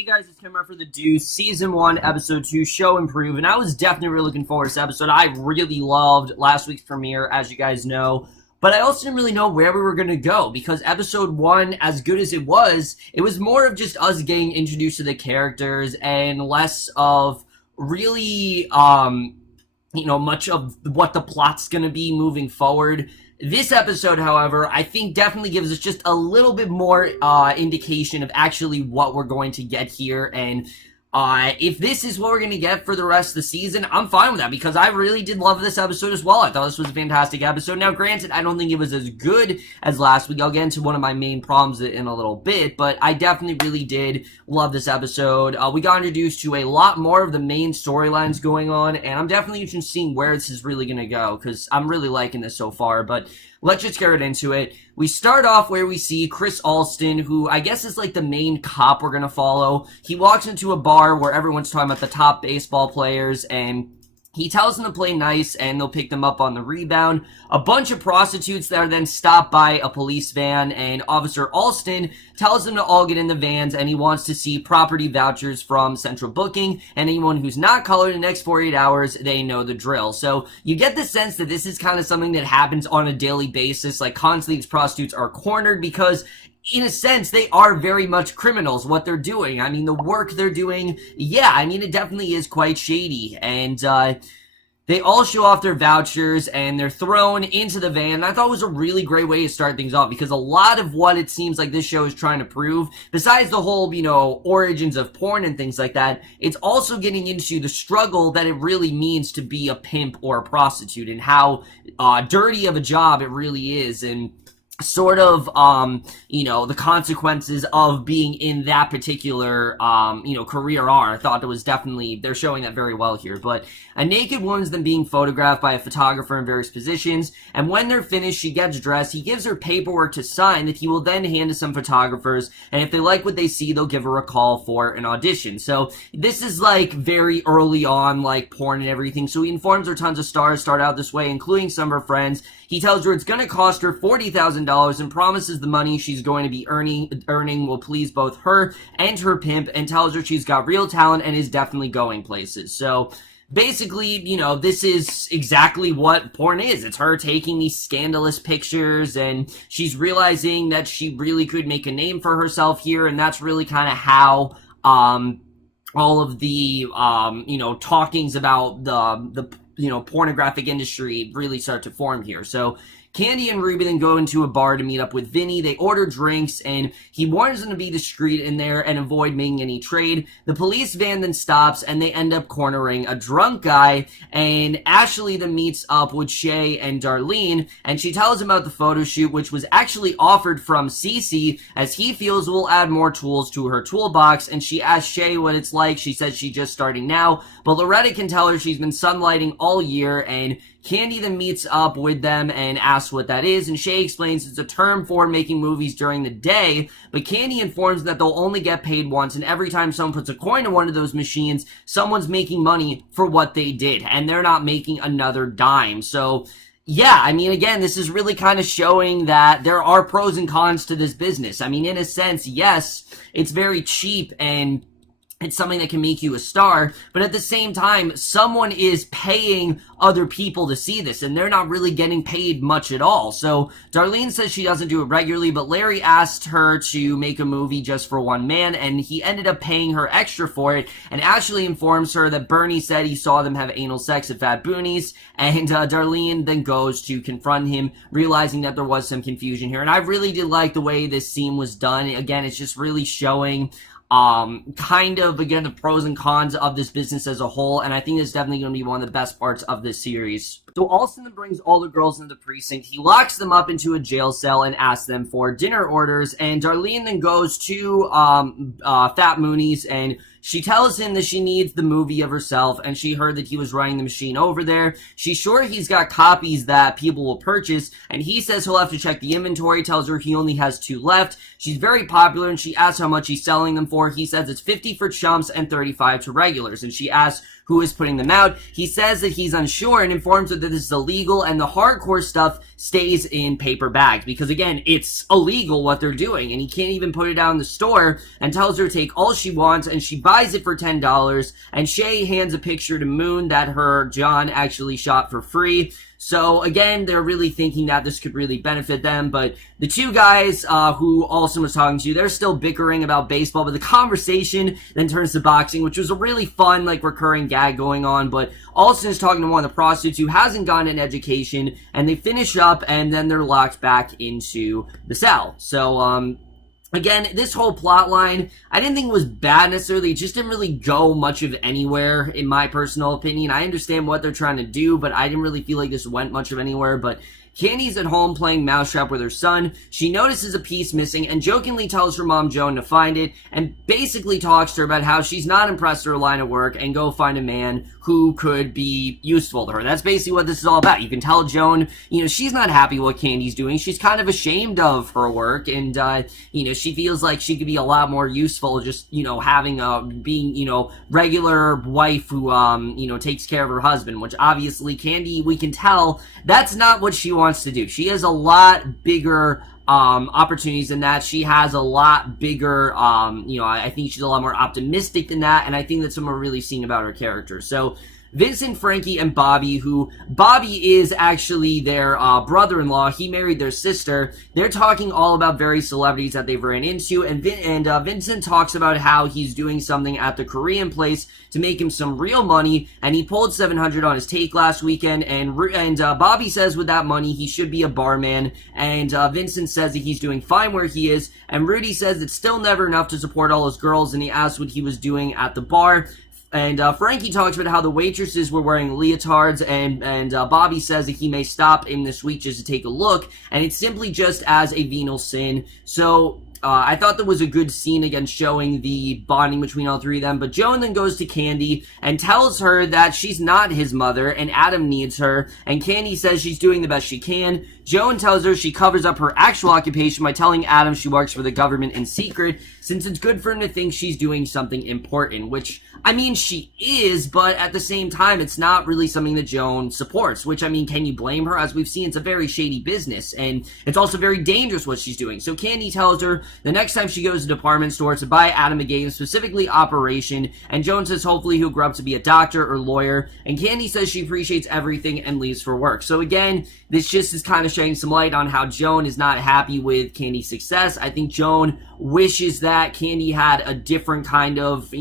Hey guys, it's Tim for the Deuce, Season 1, Episode 2, Show Improve, and I was definitely really looking forward to this episode. I really loved last week's premiere, as you guys know, but I also didn't really know where we were going to go, because Episode 1, as good as it was more of just us getting introduced to the characters, and less of really, much of what the plot's going to be moving forward. This episode, however, I think definitely gives us just a little bit more indication of actually what we're going to get here, and if this is what we're going to get for the rest of the season, I'm fine with that, because I really did love this episode as well. I thought this was a fantastic episode. Now, granted, I don't think it was as good as last week. I'll get into one of my main problems in a little bit, but I definitely really did love this episode. We got introduced to a lot more of the main storylines going on, and I'm definitely interested in seeing where this is really going to go, because I'm really liking this so far, but let's just get right into it. We start off where we see Chris Alston, who I guess is like the main cop we're going to follow. He walks into a bar where everyone's talking about the top baseball players, and he tells them to play nice, and they'll pick them up on the rebound. A bunch of prostitutes that are then stopped by a police van, and Officer Alston tells them to all get in the vans, and he wants to see property vouchers from Central Booking, and anyone who's not colored in the next 48 hours, they know the drill. So you get the sense that this is kind of something that happens on a daily basis. Like, constantly these prostitutes are cornered because, in a sense, they are very much criminals, what they're doing. I mean, the work they're doing, yeah, I mean, it definitely is quite shady. And, they all show off their vouchers, and they're thrown into the van. And I thought it was a really great way to start things off, because a lot of what it seems like this show is trying to prove, besides the whole, origins of porn and things like that, it's also getting into the struggle that it really means to be a pimp or a prostitute, and how dirty of a job it really is, and sort of, the consequences of being in that particular, career are. I thought that was definitely, they're showing that very well here. But a naked woman's then being photographed by a photographer in various positions, and when they're finished, she gets dressed. He gives her paperwork to sign that he will then hand to some photographers, and if they like what they see, they'll give her a call for an audition. So this is, like, very early on, like, porn and everything. So he informs her tons of stars start out this way, including some of her friends. He tells her it's going to cost her $40,000 and promises the money she's going to be earning will please both her and her pimp, and tells her she's got real talent and is definitely going places. So basically, this is exactly what porn is. It's her taking these scandalous pictures, and she's realizing that she really could make a name for herself here, and that's really kind of how all of the talkings about the pornographic industry really start to form here. So Candy and Ruby then go into a bar to meet up with Vinny. They order drinks, and he warns them to be discreet in there and avoid making any trade. The police van then stops, and they end up cornering a drunk guy, and Ashley then meets up with Shay and Darlene, and she tells him about the photo shoot, which was actually offered from Cece, as he feels will add more tools to her toolbox, and she asks Shay what it's like. She says she's just starting now, but Loretta can tell her she's been sunlighting all year, and Candy then meets up with them and asks what that is, and Shay explains it's a term for making movies during the day, but Candy informs that they'll only get paid once, and every time someone puts a coin in one of those machines, someone's making money for what they did, and they're not making another dime. So yeah, I mean, again, this is really kind of showing that there are pros and cons to this business. I mean, in a sense, yes, it's very cheap, and it's something that can make you a star, but at the same time, someone is paying other people to see this, and they're not really getting paid much at all. So Darlene says she doesn't do it regularly, but Larry asked her to make a movie just for one man, and he ended up paying her extra for it, and Ashley informs her that Bernie said he saw them have anal sex at Fat Boonies, and Darlene then goes to confront him, realizing that there was some confusion here. And I really did like the way this scene was done. Again, it's just really showing kind of, again, the pros and cons of this business as a whole, and I think it's definitely going to be one of the best parts of this series. So Alston then brings all the girls into the precinct. He locks them up into a jail cell and asks them for dinner orders, and Darlene then goes to Fat Mooney's, and she tells him that she needs the movie of herself, and she heard that he was running the machine over there. She's sure he's got copies that people will purchase, and he says he'll have to check the inventory, tells her he only has 2 left. She's very popular, and she asks how much he's selling them for. He says it's 50 for chumps and 35 to regulars, and she asks who is putting them out. He says that he's unsure and informs her that this is illegal and the hardcore stuff stays in paper bags because, again, it's illegal what they're doing, and he can't even put it out in the store, and tells her to take all she wants, and she buys it for $10, and Shay hands a picture to Moon that her John actually shot for free. So, again, they're really thinking that this could really benefit them, but the two guys who Alston was talking to, they're still bickering about baseball, but the conversation then turns to boxing, which was a really fun, like, recurring gag going on, but Alston is talking to one of the prostitutes who hasn't gotten an education, and they finish up, and then they're locked back into the cell. So, again, this whole plot line, I didn't think it was bad necessarily. It just didn't really go much of anywhere, in my personal opinion. I understand what they're trying to do, but I didn't really feel like this went much of anywhere. But Candy's at home playing Mousetrap with her son. She notices a piece missing and jokingly tells her mom Joan to find it and basically talks to her about how she's not impressed with her line of work and go find a man who could be useful to her. That's basically what this is all about. You can tell Joan, she's not happy what Candy's doing. She's kind of ashamed of her work, and, she feels like she could be a lot more useful just, having being, regular wife who, takes care of her husband, which obviously Candy, we can tell, that's not what she wants to do. She has a lot bigger opportunities than that. She has a lot bigger, I think she's a lot more optimistic than that, and I think that's what we're really seeing about her character. So Vincent, Frankie, and Bobby, who Bobby is actually their brother-in-law. He married their sister. They're talking all about various celebrities that they've ran into, and Vincent talks about how he's doing something at the Korean place to make him some real money, and he pulled $700 on his take last weekend, and Bobby says with that money he should be a barman, and Vincent says that he's doing fine where he is, and Rudy says it's still never enough to support all his girls, and he asks what he was doing at the bar. And Frankie talks about how the waitresses were wearing leotards, and Bobby says that he may stop in this week just to take a look, and it's simply just as a venal sin. So I thought that was a good scene, again, showing the bonding between all three of them. But Joan then goes to Candy and tells her that she's not his mother and Adam needs her. And Candy says she's doing the best she can. Joan tells her she covers up her actual occupation by telling Adam she works for the government in secret, since it's good for him to think she's doing something important, which, I mean, she is, but at the same time, it's not really something that Joan supports, which, I mean, can you blame her? As we've seen, it's a very shady business, and it's also very dangerous what she's doing. So Candy tells her the next time she goes to the department store to buy Adam a game, specifically Operation, and Joan says hopefully he'll grow up to be a doctor or lawyer, and Candy says she appreciates everything and leaves for work. So again, this just is kind of shedding some light on how Joan is not happy with Candy's success. I think Joan wishes that Candy had a different kind of,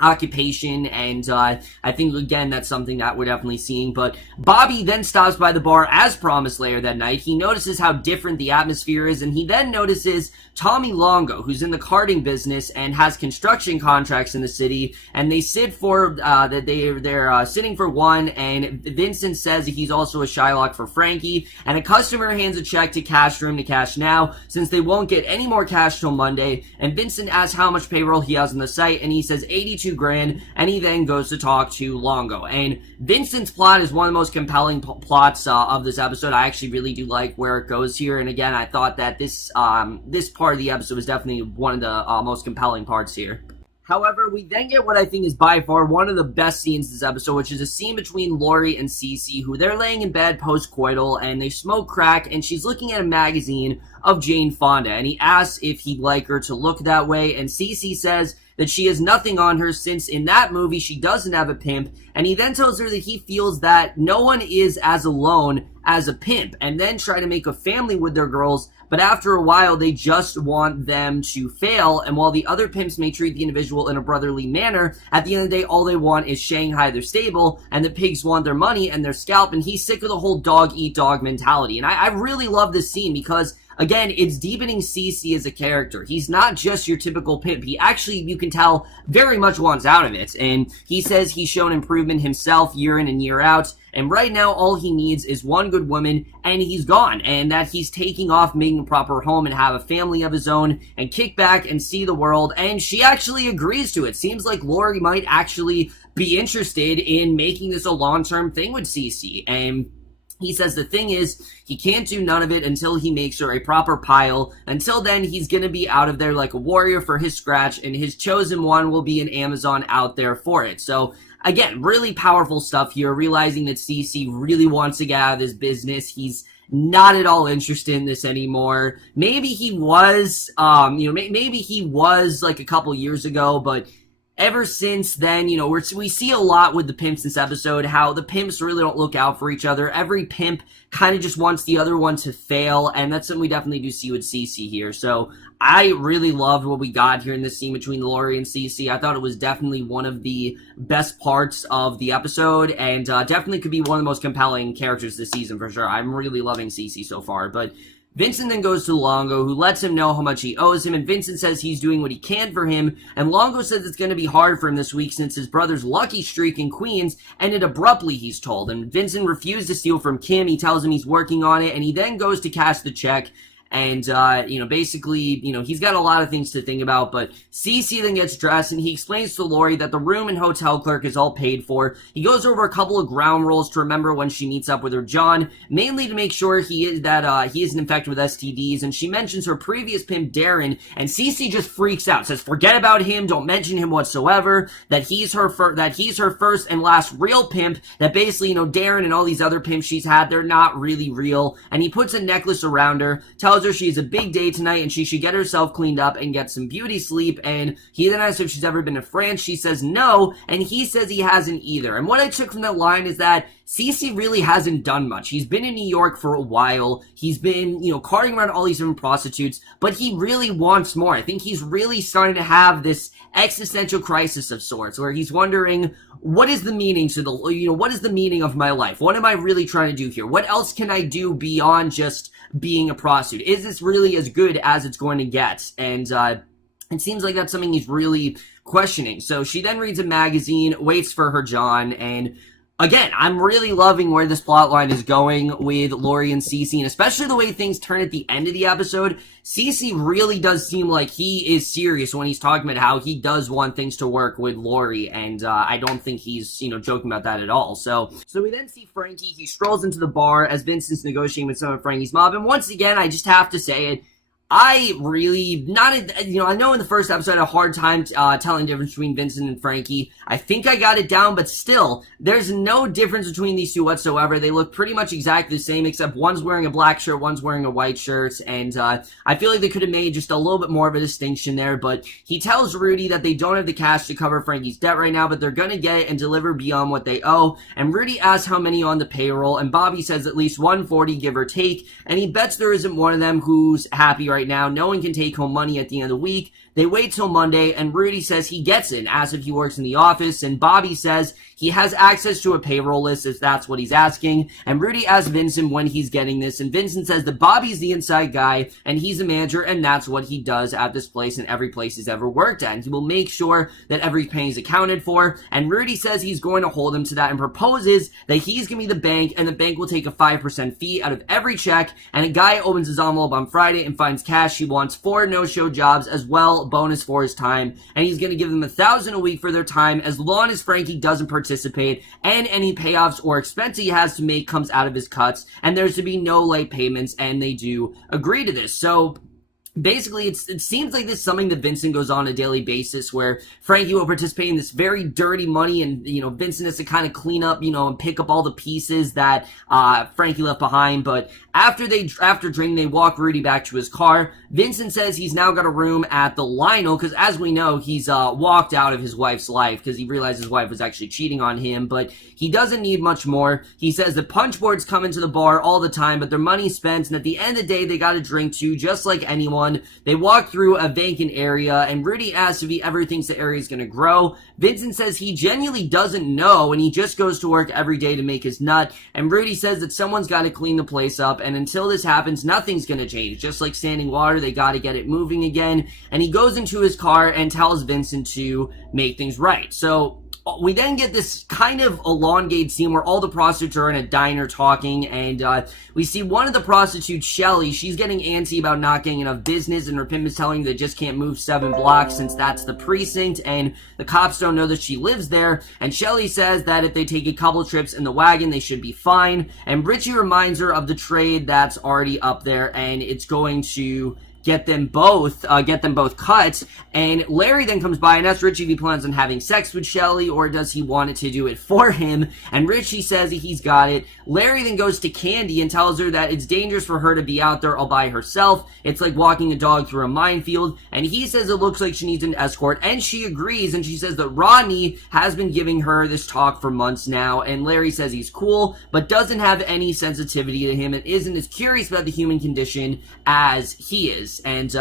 occupation, and I think, again, that's something that we're definitely seeing. But Bobby then stops by the bar as promised later that night. He notices how different the atmosphere is, and he then notices Tommy Longo, who's in the karting business and has construction contracts in the city, and they sit for they're sitting for one, and Vincent says that he's also a Shylock for Frankie, and a customer hands a check to cash for him to cash now, since they won't get any more cash till Monday, and Vincent asks how much payroll he has on the site, and he says 82 grand, and he then goes to talk to Longo. And Vincent's plot is one of the most compelling plots of this episode. I actually really do like where it goes here, and again, I thought that this part of the episode was definitely one of the most compelling parts here. However, we then get what I think is by far one of the best scenes this episode, which is a scene between Lori and Cece, who they're laying in bed post-coital, and they smoke crack, and she's looking at a magazine of Jane Fonda, and he asks if he'd like her to look that way, and Cece says that she has nothing on her since in that movie she doesn't have a pimp, and he then tells her that he feels that no one is as alone as a pimp, and then try to make a family with their girls, but after a while they just want them to fail, and while the other pimps may treat the individual in a brotherly manner, at the end of the day all they want is Shanghai their stable, and the pigs want their money and their scalp, and he's sick of the whole dog-eat-dog mentality. And I really love this scene because, again, it's deepening Cece as a character. He's not just your typical pimp. He actually, you can tell, very much wants out of it. And he says he's shown improvement himself year in and year out. And right now, all he needs is one good woman, and he's gone. And that he's taking off, making a proper home, and have a family of his own, and kick back and see the world. And she actually agrees to it. Seems like Lori might actually be interested in making this a long-term thing with Cece. And he says the thing is, he can't do none of it until he makes her a proper pile. Until then, he's going to be out of there like a warrior for his scratch, and his chosen one will be an Amazon out there for it. So again, really powerful stuff here, realizing that Cece really wants to get out of this business. He's not at all interested in this anymore. Maybe he was, maybe he was like a couple years ago, but ever since then, we see a lot with the pimps this episode, how the pimps really don't look out for each other. Every pimp kind of just wants the other one to fail, and that's something we definitely do see with Cece here. So I really loved what we got here in this scene between Lori and Cece. I thought it was definitely one of the best parts of the episode, and definitely could be one of the most compelling characters this season for sure. I'm really loving Cece so far, but Vincent then goes to Longo, who lets him know how much he owes him, and Vincent says he's doing what he can for him, and Longo says it's going to be hard for him this week since his brother's lucky streak in Queens ended abruptly, he's told, and Vincent refused to steal from Kim. He tells him he's working on it, and he then goes to cash the check. And, basically, he's got a lot of things to think about, but Cece then gets dressed, and he explains to Lori that the room and hotel clerk is all paid for. He goes over a couple of ground rules to remember when she meets up with her John, mainly to make sure he isn't infected with STDs, and she mentions her previous pimp, Darren, and Cece just freaks out, says forget about him, don't mention him whatsoever, that he's her first and last real pimp, that basically, Darren and all these other pimps she's had, they're not really real, and he puts a necklace around her, tells her she has a big day tonight and she should get herself cleaned up and get some beauty sleep, and he then asks if she's ever been to France. She says no, and he says he hasn't either. And what I took from that line is that Cece really hasn't done much. He's been in New York for a while. He's been, carting around all these different prostitutes, but he really wants more. I think he's really starting to have this existential crisis of sorts where he's wondering, what is the meaning what is the meaning of my life? What am I really trying to do here? What else can I do beyond just being a prostitute? Is this really as good as it's going to get? And it seems like that's something he's really questioning. So she then reads a magazine, waits for her John, and again, I'm really loving where this plotline is going with Lori and Cece, and especially the way things turn at the end of the episode. Cece really does seem like he is serious when he's talking about how he does want things to work with Lori, and I don't think he's, joking about that at all. So we then see Frankie. He strolls into the bar as Vincent's negotiating with some of Frankie's mob, and once again, I just have to say it, I really, I know in the first episode I had a hard time telling the difference between Vincent and Frankie. I think I got it down, but still, there's no difference between these two whatsoever. They look pretty much exactly the same, except one's wearing a black shirt, one's wearing a white shirt, and I feel like they could have made just a little bit more of a distinction there, but he tells Rudy that they don't have the cash to cover Frankie's debt right now, but they're gonna get it and deliver beyond what they owe, and Rudy asks how many on the payroll, and Bobby says at least 140, give or take, and he bets there isn't one of them who's happy right now. No one can take home money at the end of the week. They wait till Monday, and Rudy says he gets it, as if he works in the office, and Bobby says he has access to a payroll list if that's what he's asking, and Rudy asks Vincent when he's getting this, and Vincent says that Bobby's the inside guy, and he's a manager, and that's what he does at this place and every place he's ever worked at, and he will make sure that every penny is accounted for, and Rudy says he's going to hold him to that and proposes that he's going to be the bank, and the bank will take a 5% fee out of every check, and a guy opens his envelope on Friday and finds cash. He wants 4 no-show jobs as well, bonus for his time, and he's going to give them $1,000 a week for their time as long as Frankie doesn't participate, and any payoffs or expense he has to make comes out of his cuts, and there's to be no late payments, and they do agree to this. So basically, it seems like this is something that Vincent goes on a daily basis where Frankie will participate in this very dirty money, and, Vincent has to kind of clean up, and pick up all the pieces that Frankie left behind. But after drinking, they walk Rudy back to his car. Vincent says he's now got a room at the Lionel, because as we know, he's walked out of his wife's life because he realized his wife was actually cheating on him, but he doesn't need much more. He says the punch boards come into the bar all the time, but their money's spent, and at the end of the day, they got a drink too, just like anyone. They walk through a vacant area, and Rudy asks if he ever thinks the area is going to grow. Vincent says he genuinely doesn't know, and he just goes to work every day to make his nut, and Rudy says that someone's got to clean the place up, and until this happens, nothing's going to change. Just like standing water, they got to get it moving again, and he goes into his car and tells Vincent to make things right. So we then get this kind of elongated scene where all the prostitutes are in a diner talking, and we see one of the prostitutes, Shelly. She's getting antsy about not getting enough business, and her pimp is telling her they just can't move 7 blocks since that's the precinct, and the cops don't know that she lives there, and Shelly says that if they take a couple trips in the wagon, they should be fine, and Richie reminds her of the trade that's already up there, and it's going to get them both cut. And Larry then comes by and asks Richie if he plans on having sex with Shelly, or does he want it to do it for him? And Richie says he's got it. Larry then goes to Candy and tells her that it's dangerous for her to be out there all by herself. It's like walking a dog through a minefield. And he says it looks like she needs an escort, and she agrees, and she says that Rodney has been giving her this talk for months now, and Larry says he's cool, but doesn't have any sensitivity to him and isn't as curious about the human condition as he is. And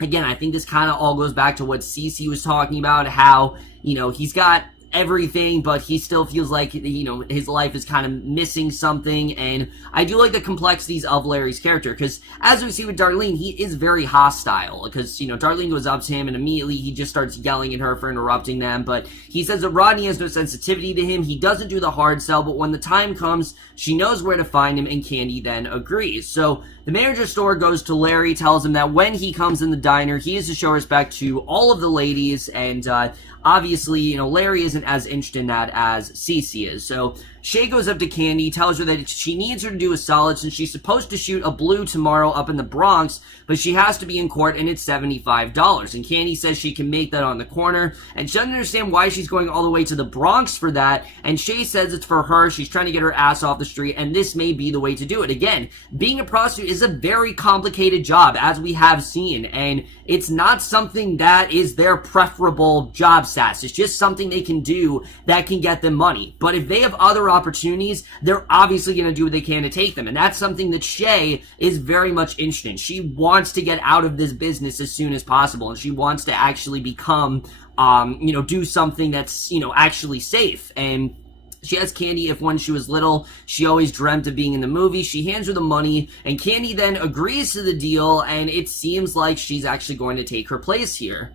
again, I think this kind of all goes back to what Cece was talking about, how, he's got everything, but he still feels like, his life is kind of missing something. And I do like the complexities of Larry's character, because as we see with Darlene, he is very hostile, because, Darlene goes up to him and immediately he just starts yelling at her for interrupting them. But he says that Rodney has no sensitivity to him. He doesn't do the hard sell, but when the time comes, she knows where to find him, and Candy then agrees. So the manager store goes to Larry, tells him that when he comes in the diner, he is to show respect to all of the ladies, and obviously, Larry isn't as interested in that as Cece is. So Shay goes up to Candy, tells her that she needs her to do a solid since she's supposed to shoot a blue tomorrow up in the Bronx, but she has to be in court and it's $75. And Candy says she can make that on the corner, and she doesn't understand why she's going all the way to the Bronx for that. And Shay says it's for her. She's trying to get her ass off the street, and this may be the way to do it. Again, being a prostitute is a very complicated job, as we have seen, and it's not something that is their preferable job status. It's just something they can do that can get them money. But if they have other opportunities, they're obviously going to do what they can to take them. And that's something that Shay is very much interested in. She wants to get out of this business as soon as possible, and she wants to actually become, do something that's, actually safe. And she asks Candy if when she was little, she always dreamt of being in the movie. She hands her the money, and Candy then agrees to the deal, and it seems like she's actually going to take her place here.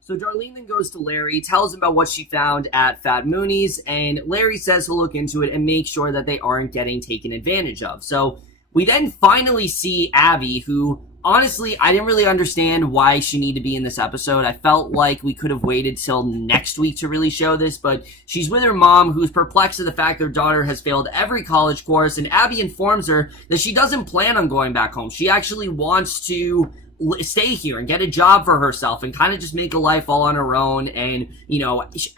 So Darlene then goes to Larry, tells him about what she found at Fat Mooney's, and Larry says he'll look into it and make sure that they aren't getting taken advantage of. So we then finally see Abby, who, honestly, I didn't really understand why she needed to be in this episode. I felt like we could have waited till next week to really show this, but she's with her mom, who's perplexed at the fact their daughter has failed every college course, and Abby informs her that she doesn't plan on going back home. She actually wants to stay here and get a job for herself and kind of just make a life all on her own. And,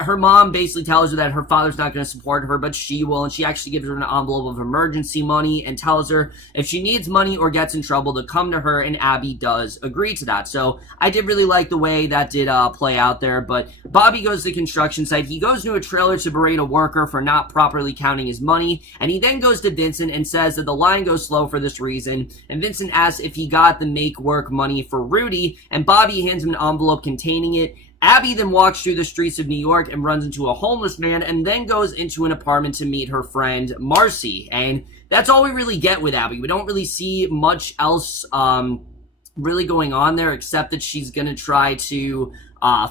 her mom basically tells her that her father's not going to support her, but she will. And she actually gives her an envelope of emergency money and tells her if she needs money or gets in trouble to come to her, and Abby does agree to that. So I did really like the way that did play out there. But Bobby goes to the construction site. He goes to a trailer to berate a worker for not properly counting his money. And he then goes to Vincent and says that the line goes slow for this reason. And Vincent asks if he got the make work money for Rudy, and Bobby hands him an envelope containing it. Abby then walks through the streets of New York and runs into a homeless man, and then goes into an apartment to meet her friend Marcy. And that's all we really get with Abby. We don't really see much else really going on there, except that she's gonna try to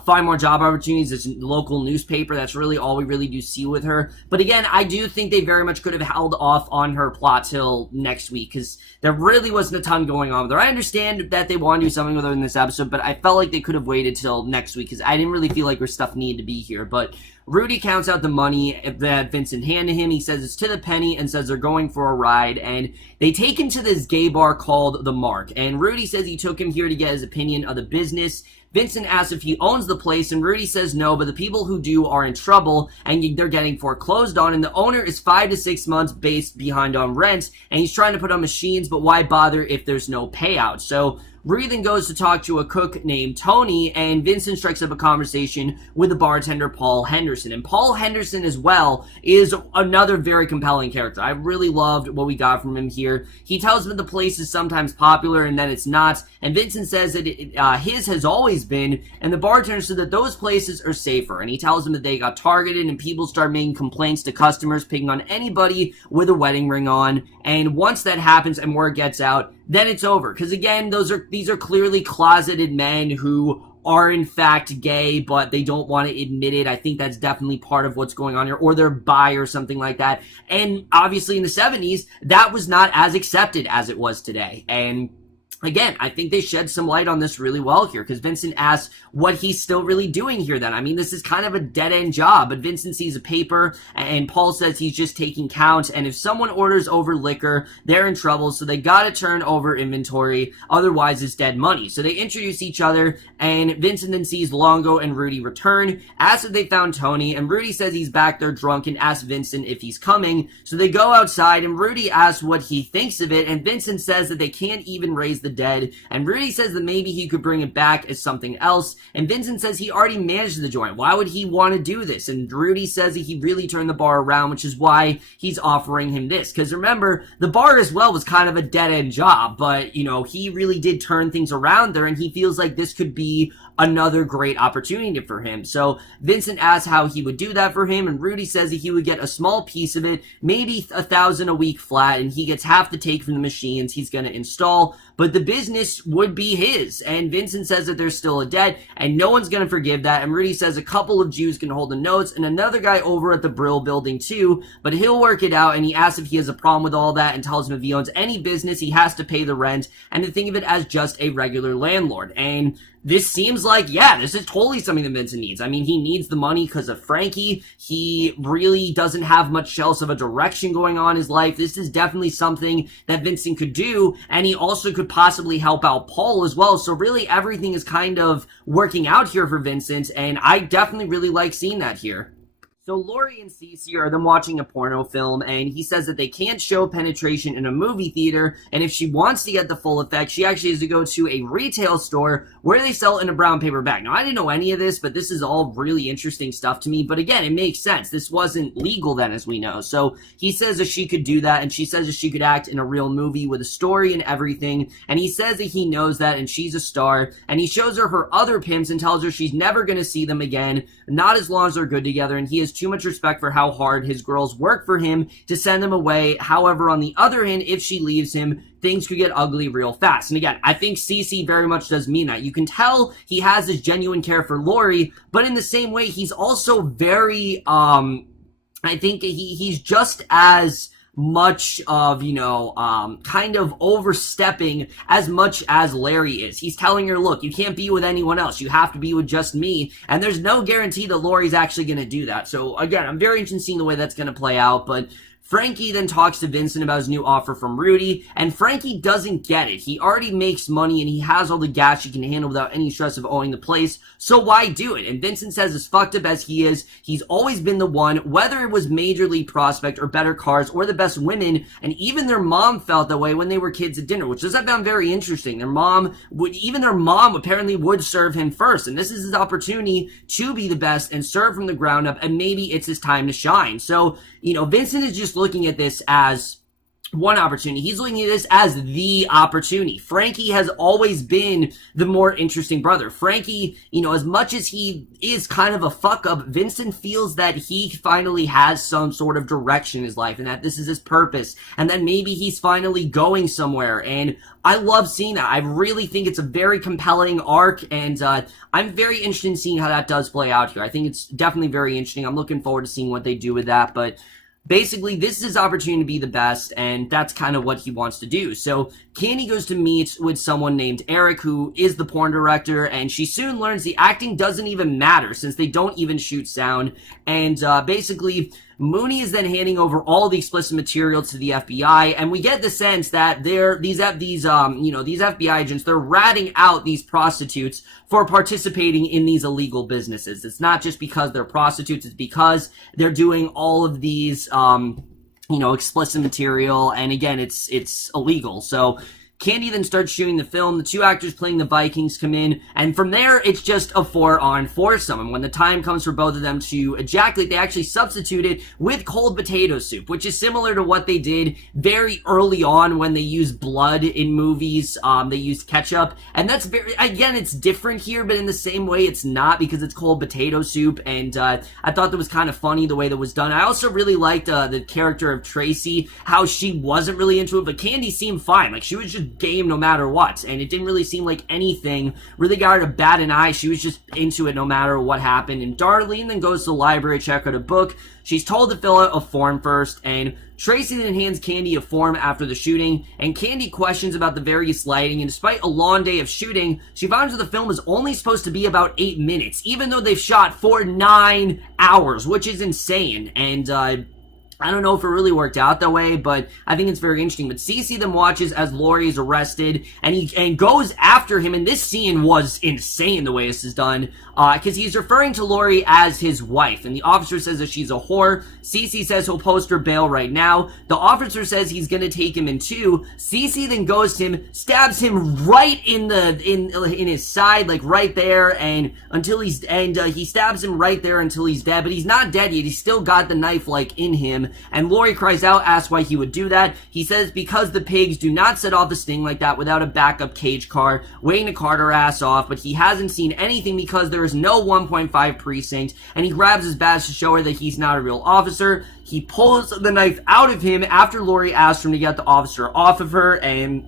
find more job opportunities. This local newspaper, that's really all we really do see with her. But again, I do think they very much could have held off on her plot till next week, because there really wasn't a ton going on with her. I understand that they want to do something with her in this episode, but I felt like they could have waited till next week, because I didn't really feel like her stuff needed to be here. But Rudy counts out the money that Vincent handed him. He says it's to the penny and says they're going for a ride, and they take him to this gay bar called The Mark. And Rudy says he took him here to get his opinion of the business. Vincent asks if he owns the place, and Rudy says no, but the people who do are in trouble, and they're getting foreclosed on, and the owner is 5 to 6 months based behind on rent, and he's trying to put on machines, but why bother if there's no payout? So Rudy then goes to talk to a cook named Tony, and Vincent strikes up a conversation with the bartender Paul Henderson. And Paul Henderson as well is another very compelling character. I really loved what we got from him here. He tells him the place is sometimes popular and then it's not, and Vincent says that his has always been, and the bartender said that those places are safer. And he tells him that they got targeted and people start making complaints to customers, picking on anybody with a wedding ring on. And once that happens and word gets out, then it's over. Because again, these are clearly closeted men who are in fact gay, but they don't want to admit it. I think that's definitely part of what's going on here, or they're bi or something like that. And obviously in the 70s, that was not as accepted as it was today. And again, I think they shed some light on this really well here, because Vincent asks what he's still really doing here then. I mean, this is kind of a dead-end job, but Vincent sees a paper, and Paul says he's just taking count, and if someone orders over liquor, they're in trouble, so they gotta turn over inventory, otherwise it's dead money. So they introduce each other, and Vincent then sees Longo and Rudy return, asks if they found Tony, and Rudy says he's back there drunk and asks Vincent if he's coming. So they go outside, and Rudy asks what he thinks of it, and Vincent says that they can't even raise the dead, and Rudy says that maybe he could bring it back as something else, and Vincent says he already managed the joint. Why would he want to do this? And Rudy says that he really turned the bar around, which is why he's offering him this. Because remember, the bar as well was kind of a dead-end job, but, you know, he really did turn things around there, and he feels like this could be another great opportunity for him. So Vincent asks how he would do that for him, and Rudy says that he would get a small piece of it, maybe $1,000 a week flat, and he gets half the take from the machines he's going to install, but the business would be his. And Vincent says that there's still a debt, and no one's going to forgive that, and Rudy says a couple of Jews can hold the notes, and another guy over at the Brill building too, but he'll work it out, and he asks if he has a problem with all that, and tells him if he owns any business, he has to pay the rent, and to think of it as just a regular landlord. And this seems like, yeah, this is totally something that Vincent needs. I mean, he needs the money because of Frankie. He really doesn't have much else of a direction going on in his life. This is definitely something that Vincent could do, and he also could possibly help out Paul as well. So really, everything is kind of working out here for Vincent, and I definitely really like seeing that here. So Lori and Cece are them watching a porno film, and he says that they can't show penetration in a movie theater, and if she wants to get the full effect, she actually has to go to a retail store where they sell it in a brown paper bag. Now, I didn't know any of this, but this is all really interesting stuff to me, but again, it makes sense. This wasn't legal then, as we know. So he says that she could do that, and she says that she could act in a real movie with a story and everything, and he says that he knows that, and she's a star, and he shows her other pimps and tells her she's never going to see them again, not as long as they're good together, and he has too much respect for how hard his girls work for him to send them away. However, on the other hand, if she leaves him, things could get ugly real fast. And again, I think Cece very much does mean that. You can tell he has this genuine care for Lori, but in the same way, he's also very, I think he's just as much of, you know, kind of overstepping as much as Larry is. He's telling her, look, you can't be with anyone else. You have to be with just me. And there's no guarantee that Lori's actually going to do that. So again, I'm very interested in seeing the way that's going to play out, but Frankie then talks to Vincent about his new offer from Rudy, and Frankie doesn't get it. He already makes money, and he has all the gas he can handle without any stress of owning the place, so why do it? And Vincent says, as fucked up as he is, he's always been the one, whether it was Major League Prospect or better cars or the best women, and even their mom felt that way when they were kids at dinner, which I found very interesting. Their mom apparently would serve him first, and this is his opportunity to be the best and serve from the ground up, and maybe it's his time to shine. So, you know, Vincent is just looking at this as one opportunity. He's looking at this as the opportunity. Frankie has always been the more interesting brother. Frankie, you know, as much as he is kind of a fuck up, Vincent feels that he finally has some sort of direction in his life and that this is his purpose and that maybe he's finally going somewhere. And I love seeing that. I really think it's a very compelling arc, and I'm very interested in seeing how that does play out here. I think it's definitely very interesting. I'm looking forward to seeing what they do with that, but basically, this is his opportunity to be the best, and that's kind of what he wants to do. So Candy goes to meet with someone named Eric, who is the porn director, and she soon learns the acting doesn't even matter since they don't even shoot sound. And basically, Mooney is then handing over all the explicit material to the FBI, and we get the sense that these FBI agents, they're ratting out these prostitutes for participating in these illegal businesses. It's not just because they're prostitutes, it's because they're doing all of these, explicit material, and again, it's illegal. So Candy then starts shooting the film. The two actors playing the Vikings come in, and from there, it's just a 4-on foursome. And when the time comes for both of them to ejaculate, they actually substitute it with cold potato soup, which is similar to what they did very early on when they used blood in movies. They used ketchup, and that's again, it's different here, but in the same way, it's not, because it's cold potato soup, and I thought that was kind of funny the way that was done. I also really liked the character of Tracy, how she wasn't really into it, but Candy seemed fine. Like, she was just game no matter what, and it didn't really seem like anything really got her to bat an eye. She was just into it no matter what happened. And Darlene then goes to the library to check out a book. She's told to fill out a form first, and Tracy then hands Candy a form after the shooting, and Candy questions about the various lighting, and despite a long day of shooting, she finds that the film is only supposed to be about 8 minutes, even though they've shot for 9 hours, which is insane. And I don't know if it really worked out that way, but I think it's very interesting. But Cece then watches as Laurie is arrested, and goes after him, and this scene was insane the way this is done, because he's referring to Laurie as his wife, and the officer says that she's a whore. Cece says he'll post her bail right now. The officer says he's gonna take him in two. Cece then goes to him, stabs him right in his side, like right there, and he stabs him right there until he's dead, but he's not dead yet. He's still got the knife like in him. And Laurie cries out, asks why he would do that. He says because the pigs do not set off a sting like that without a backup cage car waiting to cart her ass off, but he hasn't seen anything because there is no 1.5 precinct, and he grabs his badge to show her that he's not a real officer. He pulls the knife out of him after Laurie asks him to get the officer off of her, and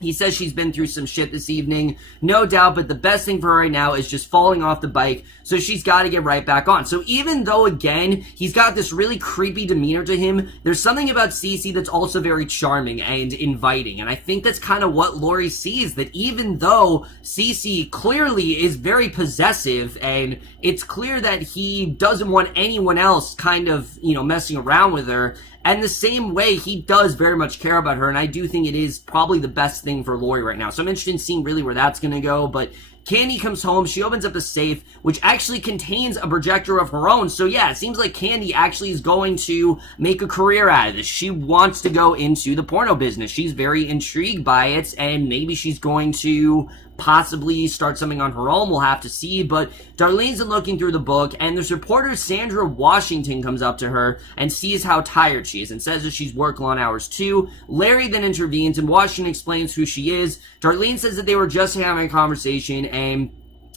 he says she's been through some shit this evening, no doubt, but the best thing for her right now is just falling off the bike, so she's got to get right back on. So even though, again, he's got this really creepy demeanor to him, there's something about Cece that's also very charming and inviting, and I think that's kind of what Laurie sees, that even though Cece clearly is very possessive, and it's clear that he doesn't want anyone else kind of, messing around with her, and the same way, he does very much care about her, and I do think it is probably the best thing for Laurie right now. So I'm interested in seeing really where that's going to go, but Candy comes home, she opens up a safe, which actually contains a projector of her own. So yeah, it seems like Candy actually is going to make a career out of this. She wants to go into the porno business. She's very intrigued by it, and maybe she's going to possibly start something on her own. We'll have to see, but Darlene's been looking through the book, and this reporter Sandra Washington comes up to her and sees how tired she is and says that she's worked long hours too. Larry then intervenes, and Washington explains who she is. Darlene says that they were just having a conversation, and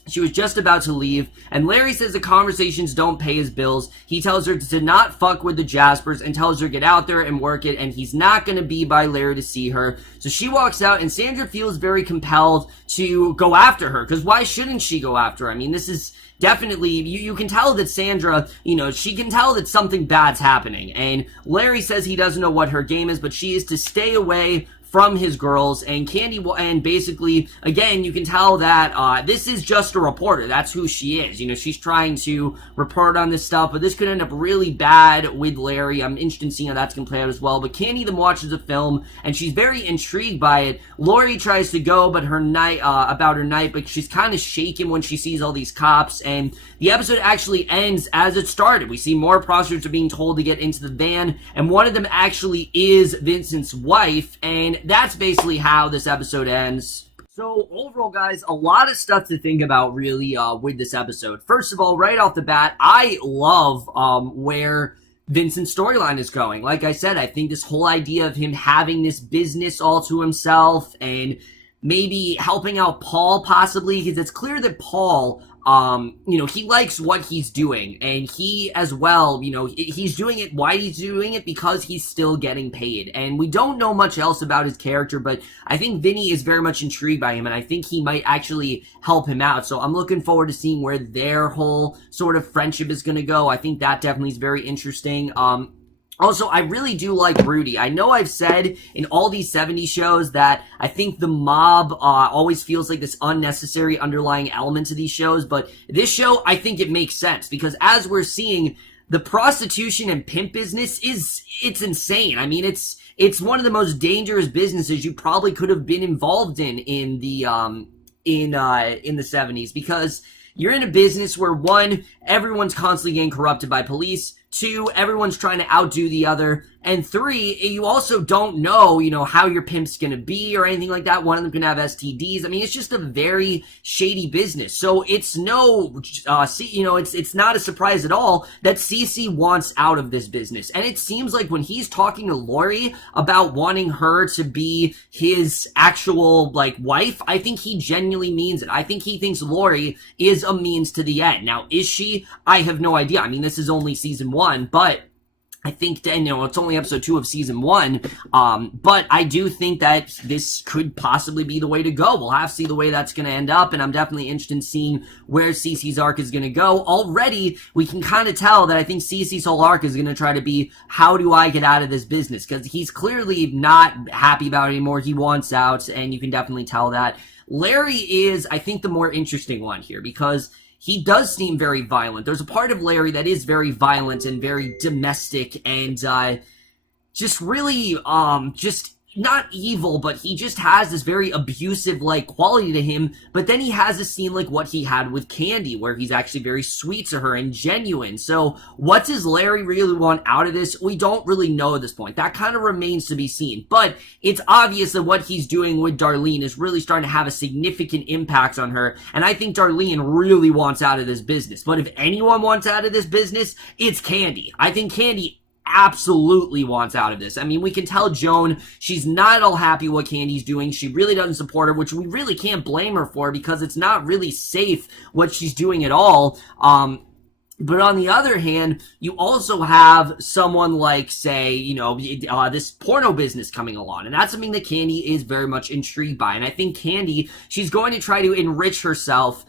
she was just about to leave, and Larry says the conversations don't pay his bills. He tells her to not fuck with the Jaspers and tells her to get out there and work it, and he's not going to be by Larry to see her. So she walks out, and Sandra feels very compelled to go after her, because why shouldn't she go after her? I mean, this is definitely, you can tell that Sandra, she can tell that something bad's happening, and Larry says he doesn't know what her game is, but she is to stay away from his girls, and Candy will, and basically, again, you can tell that this is just a reporter. That's who she is. She's trying to report on this stuff, but this could end up really bad with Larry. I'm interested in seeing how that's going to play out as well. But Candy then watches the film, and she's very intrigued by it. Laurie tries to go, but about her night, but she's kind of shaken when she sees all these cops, and the episode actually ends as it started. We see more prostitutes are being told to get into the van, and one of them actually is Vincent's wife, and that's basically how this episode ends. So overall, guys, a lot of stuff to think about really with this episode. First of all, right off the bat, I love where Vincent's storyline is going. Like I said, I think this whole idea of him having this business all to himself and maybe helping out Paul possibly, because it's clear that Paul he likes what he's doing, and he as well, he's doing it. Why he's doing it? Because he's still getting paid, and we don't know much else about his character, but I think Vinny is very much intrigued by him, and I think he might actually help him out, so I'm looking forward to seeing where their whole sort of friendship is going to go. I think that definitely is very interesting. Also, I really do like Rudy. I know I've said in all these 70s shows that I think the mob always feels like this unnecessary underlying element to these shows, but this show, I think it makes sense, because as we're seeing, the prostitution and pimp business it's insane. I mean, it's one of the most dangerous businesses you probably could have been involved in the 70s, because you're in a business where, one, everyone's constantly getting corrupted by police, two, everyone's trying to outdo the other, and three, you also don't know, how your pimp's gonna be or anything like that. One of them can have STDs. I mean, it's just a very shady business. So it's it's not a surprise at all that Cece wants out of this business. And it seems like when he's talking to Laurie about wanting her to be his actual, wife, I think he genuinely means it. I think he thinks Laurie is a means to the end. Now, is she? I have no idea. I mean, this is only season 1, but I think, and it's only episode 2 of season 1, but I do think that this could possibly be the way to go. We'll have to see the way that's going to end up, and I'm definitely interested in seeing where Cece's arc is going to go. Already, we can kind of tell that I think Cece's whole arc is going to try to be, how do I get out of this business? Because he's clearly not happy about it anymore. He wants out, and you can definitely tell that. Larry is, I think, the more interesting one here, because he does seem very violent. There's a part of Larry that is very violent and very domestic and just really just not evil, but he just has this very abusive like quality to him. But then he has a scene like what he had with Candy, where he's actually very sweet to her and genuine. So what does Larry really want out of this? We don't really know at this point. That kind of remains to be seen. But it's obvious that what he's doing with Darlene is really starting to have a significant impact on her. And I think Darlene really wants out of this business. But if anyone wants out of this business, it's Candy. I think Candy absolutely wants out of this. I mean, we can tell Joan, she's not all happy what Candy's doing. She really doesn't support her, which we really can't blame her for, because it's not really safe what she's doing at all. But on the other hand, you also have someone like, say, this porno business coming along. And that's something that Candy is very much intrigued by. And I think Candy, she's going to try to enrich herself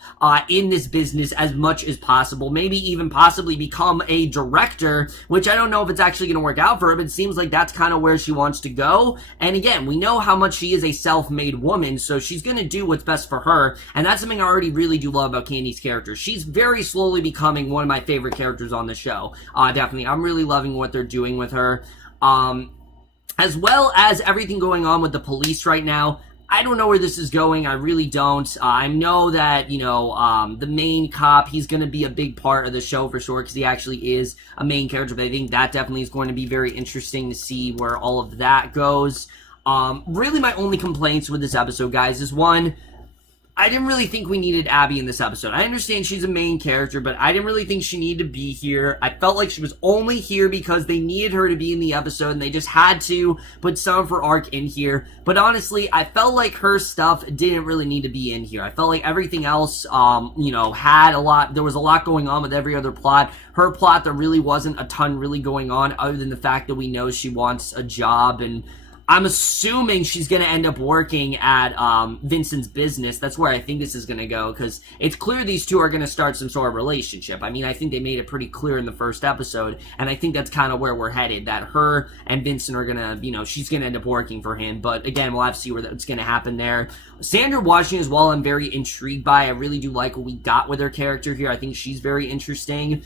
in this business as much as possible. Maybe even possibly become a director, which I don't know if it's actually going to work out for her, but it seems like that's kind of where she wants to go. And again, we know how much she is a self-made woman, so she's going to do what's best for her. And that's something I already really do love about Candy's character. She's very slowly becoming one of my favorite characters on the show. Definitely. I'm really loving what they're doing with her. As well as everything going on with the police right now. I don't know where this is going. I really don't. I know that, the main cop, he's going to be a big part of the show for sure, because he actually is a main character, but I think that definitely is going to be very interesting to see where all of that goes. Really my only complaints with this episode, guys, is one, I didn't really think we needed Abby in this episode. I understand she's a main character, but I didn't really think she needed to be here. I felt like she was only here because they needed her to be in the episode, and they just had to put some of her arc in here. But honestly, I felt like her stuff didn't really need to be in here. I felt like everything else, had a lot, there was a lot going on with every other plot. Her plot, there really wasn't a ton really going on, other than the fact that we know she wants a job, and I'm assuming she's going to end up working at Vincent's business. That's where I think this is going to go, because it's clear these two are going to start some sort of relationship. I mean, I think they made it pretty clear in the first episode, and I think that's kind of where we're headed, that her and Vincent are going to, she's going to end up working for him. But again, we'll have to see where that's going to happen there. Sandra Washington as well, I'm very intrigued by. I really do like what we got with her character here. I think she's very interesting.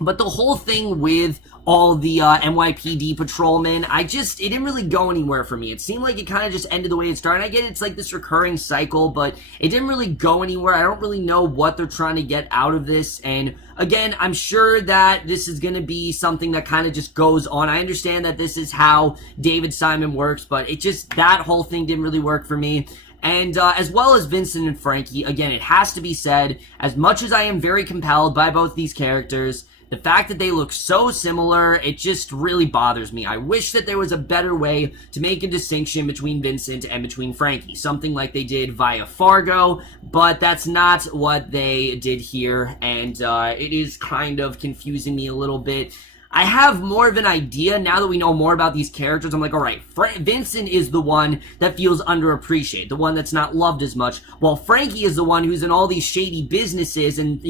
But the whole thing with all the NYPD patrolmen, it didn't really go anywhere for me. It seemed like it kind of just ended the way it started. I get it's like this recurring cycle, but it didn't really go anywhere. I don't really know what they're trying to get out of this. And again, I'm sure that this is going to be something that kind of just goes on. I understand that this is how David Simon works, but that whole thing didn't really work for me. And as well as Vincent and Frankie, again, it has to be said, as much as I am very compelled by both these characters, the fact that they look so similar, it just really bothers me. I wish that there was a better way to make a distinction between Vincent and between Frankie. Something like they did via Fargo, but that's not what they did here, and it is kind of confusing me a little bit. I have more of an idea now that we know more about these characters. I'm like, all right, Vincent is the one that feels underappreciated, the one that's not loved as much, while Frankie is the one who's in all these shady businesses, and,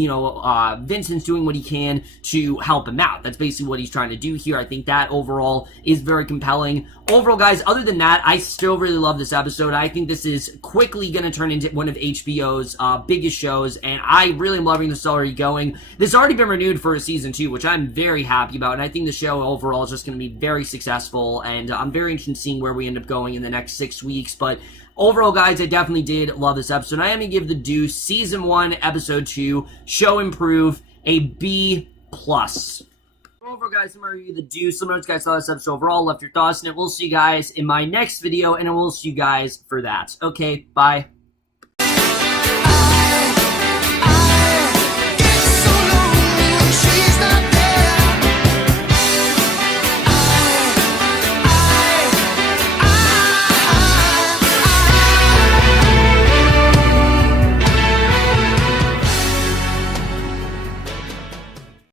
Vincent's doing what he can to help him out. That's basically what he's trying to do here. I think that overall is very compelling. Overall, guys, other than that, I still really love this episode. I think this is quickly going to turn into one of HBO's biggest shows, and I really am loving this already going. This has already been renewed for a season 2, which I'm very happy about. And I think the show overall is just going to be very successful, and I'm very interested in seeing where we end up going in the next 6 weeks. But overall, guys, I definitely did love this episode. I am going to give the Deuce Season 1, Episode 2, Show Improve, a B+. Overall, guys, I'm going to review the Deuce. Let me know what you guys thought of this episode overall, left your thoughts in it. We'll see you guys in my next video, and I will see you guys for that. Okay, bye.